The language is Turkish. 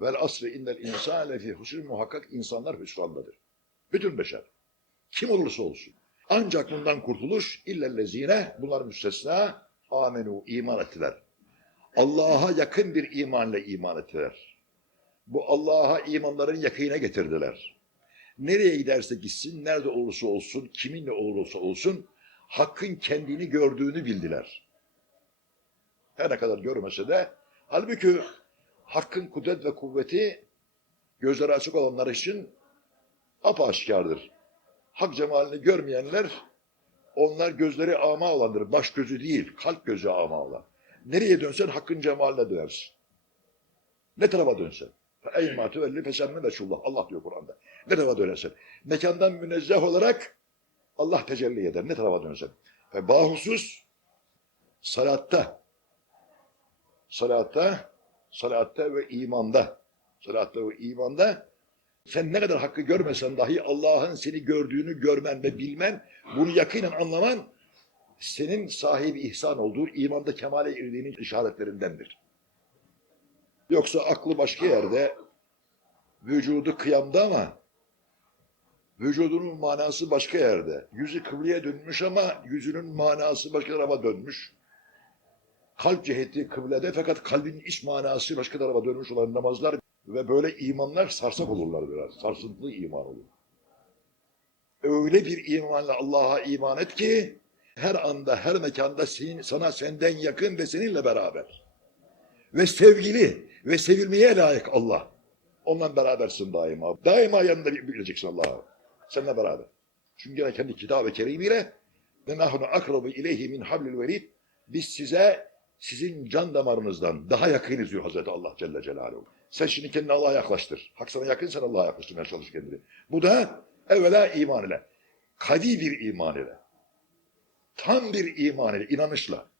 Vel asri innel insane fi husn muhakkak insanlar hüsrandadır. Bütün beşer. Kim olursa olsun. Ancak bundan kurtuluş illellezine bunlar müstesna amenu iman ettiler. Allah'a yakın bir imanla iman ettiler. Bu Allah'a imanların yakına getirdiler. Nereye giderse gitsin, nerede olursa olsun, kiminle olursa olsun hakkın kendini gördüğünü bildiler. Her ne kadar görmese de halbuki hakkın kudret ve kuvveti gözleri açık olanlar için apaşikardır. Hak cemalini görmeyenler onlar gözleri ama olandır. Baş gözü değil, kalp gözü ama olan. Nereye dönsen hakkın cemaline dönersin. Ne tarafa dönsen. Eymâ tüvelli fesemme meşullah. Allah diyor Kur'an'da. Ne tarafa dönersen. Mekandan münezzeh olarak Allah tecelli eder. Ne tarafa dönsen. Ve bahusus salatta salatta salatta ve imanda salatta ve imanda sen ne kadar hakkı görmesen dahi Allah'ın seni gördüğünü görmen ve bilmen, bunu yakinen anlaman senin sahibi ihsan olduğu imanda kemale erdiğinin işaretlerindendir. Yoksa aklı başka yerde, vücudu kıyamda ama vücudunun manası başka yerde. Yüzü kıbleye dönmüş ama yüzünün manası başka tarafa dönmüş. Kalp ciheti kıblede fakat kalbin iç manası başka tarafa dönmüş olan namazlar ve böyle imanlar sarsak olurlar biraz. Sarsıntılı iman olur. Öyle bir imanla Allah'a iman et ki her anda, her mekanda senin, sana senden yakın ve seninle beraber. Ve sevgili ve sevilmeye layık Allah. Onunla berabersin daima. Daima yanında bileceksin Allah'a. Seninle beraber. Çünkü gene kendi kitab-ı kerimiyle nahnu akrabu ileyhi min hablil verid biz size sizin can damarınızdan daha yakınız diyor Hazreti Allah Celle Celaluhu. Sen şimdi kendini Allah'a yaklaştır. Hak sana yakın sen Allah'a yaklaştırmaya çalış kendini. Bu da evvela iman ile. Kavi bir iman ile. Tam bir iman ile, inanışla.